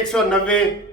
190।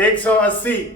180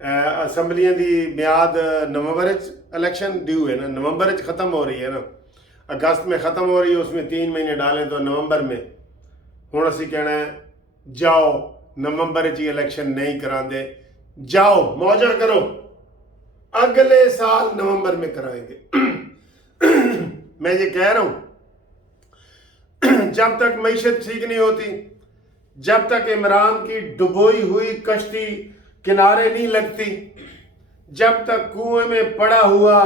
اسمبلیاں دی میعاد نومبر election due ہے نا، نومبر ختم ہو رہی ہے نا، اگست میں ختم ہو رہی ہے، اس میں 3 مہینے ڈالیں تو نومبر میں ہوں اسی کہنا ہے جاؤ نومبر الیکشن نہیں کران دے، جاؤ موجہ کرو، اگلے سال نومبر میں کرائیں گے۔ میں یہ کہہ رہا ہوں جب تک معیشت ٹھیک نہیں ہوتی، جب تک عمران کی ڈبوئی ہوئی کشتی کنارے نہیں لگتی، جب تک کنویں میں پڑا ہوا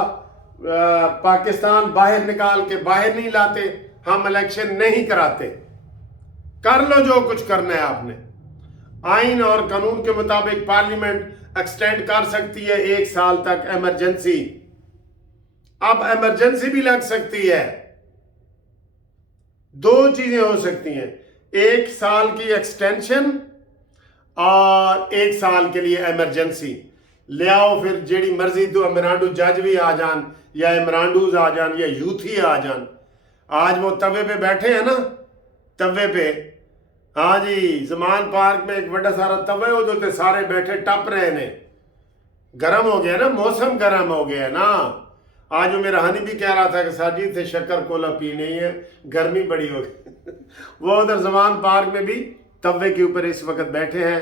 پاکستان باہر نکال کے باہر نہیں لاتے، ہم الیکشن نہیں کراتے۔ کر لو جو کچھ کرنا ہے آپ نے، آئین اور قانون کے مطابق پارلیمنٹ ایکسٹینڈ کر سکتی ہے 1 سال تک ایمرجنسی، اب ایمرجنسی بھی لگ سکتی ہے۔ 2 چیزیں ہو سکتی ہیں، 1 سال کی ایکسٹینشن اور 1 سال کے لیے ایمرجنسی لے آؤ، پھر جیڑی مرضی تو عمرانڈو جج بھی آ جان یا عمرانڈوز آ جان یا یوتھی آ جان۔ آج وہ توے پہ بیٹھے ہیں نا، توے پہ، ہاں جی زمان پارک میں ایک بڑا سارا توے ہوتے تھے، سارے بیٹھے ٹپ رہے ہیں، گرم ہو گیا نا، موسم گرم ہو گیا نا۔ آج وہ میرا ہنی بھی کہہ رہا تھا کہ ساجد تھے شکر کولا پینے ہی ہے، گرمی بڑی ہو گئی۔ وہ ادھر زمان پارک میں بھی توے کے اوپر اس وقت بیٹھے ہیں،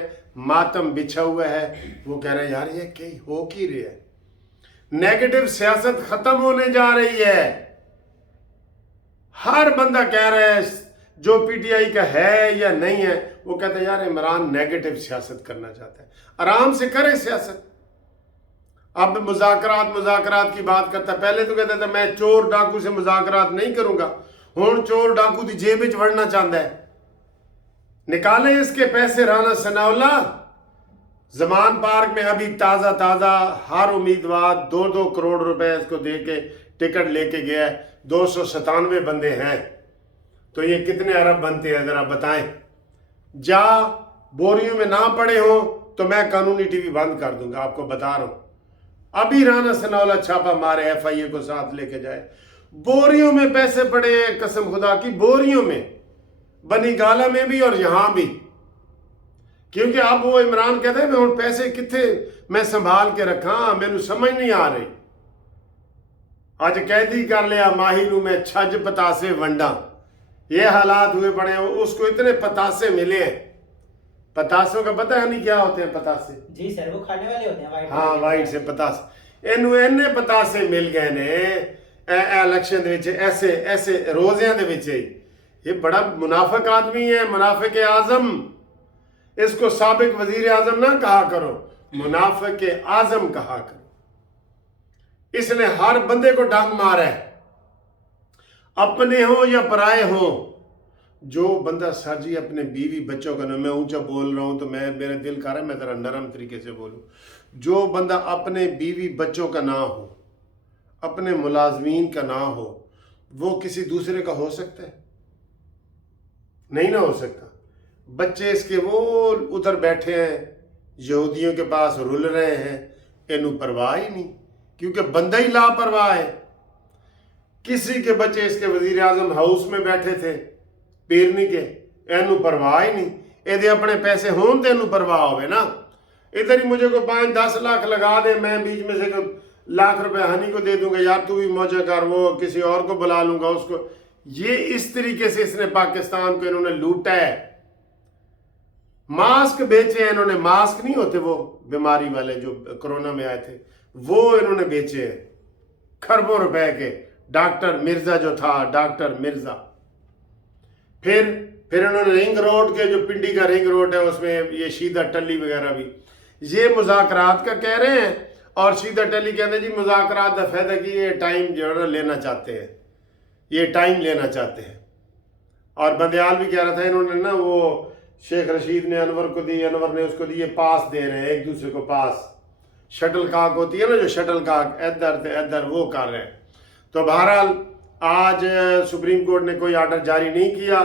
ماتم بچھا ہوا ہے، وہ کہہ رہے ہیں یار یہ کہیں ہو کی رہی ہے، نیگیٹو سیاست ختم ہونے جا رہی ہے۔ ہر بندہ کہہ رہا ہے جو پی ٹی آئی کا ہے یا نہیں ہے، وہ کہتا ہے یار عمران نیگیٹو سیاست کرنا چاہتا ہے، آرام سے کرے سیاست۔ اب مذاکرات کی بات کرتا ہے، پہلے تو کہتا تھا میں چور ڈاکو سے مذاکرات نہیں کروں گا، ہون چور ڈاکو دی جیب وچ وڑنا چاہتا ہے۔ نکالیں اس کے پیسے۔ رانا ثناءاللہ زمان پارک میں ابھی تازہ ہر امیدوار 2 کروڑ روپے اس کو دے کے ٹکٹ لے کے گیا ہے، 297 بندے ہیں، تو یہ کتنے ارب بنتے ہیں ذرا بتائیں۔ جا بوریوں میں نہ پڑے ہوں تو میں قانونی ٹی وی بند کر دوں گا، آپ کو بتا رہا ہوں۔ ابھی رانا ثناءاللہ چھاپا مارے، ایف آئی اے کو ساتھ لے کے جائے، بوریوں میں پیسے پڑے ہیں، قسم خدا کی بوریوں میں، بنی گالا میں بھی اور یہاں بھی۔ کیونکہ اب وہ عمران کہتے ہیں میں ان پیسے کتنے میں سنبھال کے رکھاں، میں سمجھ نہیں آ رہی۔ آج قیدی کر لیا ماہی نو میں چھج پتاسے ونڈا، یہ حالات ہوئے پڑے ہیں۔ اس کو اتنے پتاسے ملے ہیں، پتاسوں کا پتہ ہے نہیں کیا ہوتے ہیں پتاسے؟ جی سر، وہ کھانے والے ہوتے ہیں وائٹ، ہاں وائٹ سے پتاسے، انہیں پتاسے مل گئے نے الیکشن دے وچ، ایسے روزیاں دے وچ۔ یہ بڑا منافق آدمی ہے، منافق اعظم۔ اس کو سابق وزیر اعظم نہ کہا کرو، منافق اعظم کہا کرو۔ اس نے ہر بندے کو ڈانگ مارا ہے، اپنے ہوں یا پرائے ہوں۔ جو بندہ ساجی اپنے بیوی بچوں کا، میں اونچا بول رہا ہوں تو میرا دل کر رہا ہے میں ذرا نرم طریقے سے بولوں۔ جو بندہ اپنے بیوی بچوں کا نہ ہو، اپنے ملازمین کا نہ ہو، وہ کسی دوسرے کا ہو سکتا ہے؟ نہیں نہ ہو سکتا۔ بچے اس کے وہ ادھر بیٹھے ہیں، یہودیوں کے پاس رل رہے ہیں، انہوں پرواہ ہی نہیں، کیونکہ بندہ ہی لاپرواہ ہے۔ کسی کے بچے اس کے وزیر اعظم ہاؤس میں بیٹھے تھے پیرنی کے، انہوں پرواہ ہی نہیں۔ یہ اپنے پیسے ہون تے انہوں پرواہ ہوئے نا۔ ادھر ہی مجھے کو 5-10 لاکھ لگا دے، میں بیچ میں سے لاکھ روپے ہنی کو دے دوں گا، یار تو بھی موجہ کر، وہ کسی اور کو بلا لوں گا اس کو۔ یہ اس طریقے سے اس نے پاکستان کو انہوں نے لوٹا ہے۔ ماسک بیچے ہیں انہوں نے، ماسک نہیں ہوتے وہ بیماری والے جو کرونا میں آئے تھے، وہ انہوں نے بیچے ہیں کھربوں روپے کے۔ ڈاکٹر مرزا جو تھا، ڈاکٹر مرزا، پھر انہوں نے رنگ روڈ کے، جو پنڈی کا رنگ روڈ ہے اس میں یہ شیدہ ٹلی وغیرہ بھی، یہ مذاکرات کا کہہ رہے ہیں، اور شیدہ ٹلی کہتے ہیں جی مذاکرات دا فائدہ کی یہ ٹائم جو ہے نا لینا چاہتے ہیں، یہ ٹائم لینا چاہتے ہیں۔ اور بندیال بھی کہہ رہا تھا انہوں نے نا، وہ شیخ رشید نے انور کو دی، انور نے اس کو دی، یہ پاس دے رہے ہیں ایک دوسرے کو، پاس شٹل کاک ہوتی ہے نا جو شٹل کاک ادھر تے ادھر، وہ کر رہے ہیں۔ تو بہرحال آج سپریم کورٹ نے کوئی آرڈر جاری نہیں کیا،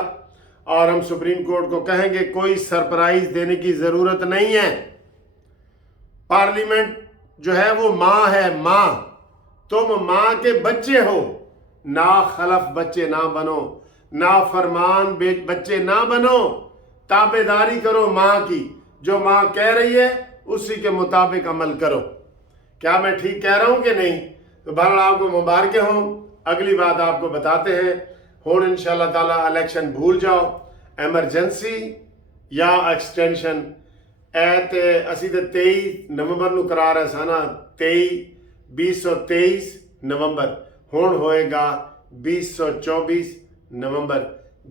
اور ہم سپریم کورٹ کو کہیں گے کوئی سرپرائز دینے کی ضرورت نہیں ہے۔ پارلیمنٹ جو ہے وہ ماں ہے، ماں، تم ماں کے بچے ہو، نا خلف بچے نہ بنو، نا فرمان بچے نہ بنو، تابعداری کرو ماں کی، جو ماں کہہ رہی ہے اسی کے مطابق عمل کرو. کیا میں ٹھیک کہہ رہا ہوں کہ نہیں؟ تو بہرحال آپ کو مبارکیں ہوں. اگلی بات آپ کو بتاتے ہیں. ہوں انشاءاللہ تعالیٰ الیکشن بھول جاؤ. ایمرجنسی یا ایکسٹینشن اسی تے 23 نومبر نو قرار ہے سانا. 2023 نومبر ہون ہوئے گا 2024 نومبر.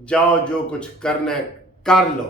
جاؤ جو کچھ کرنا ہے کر لو.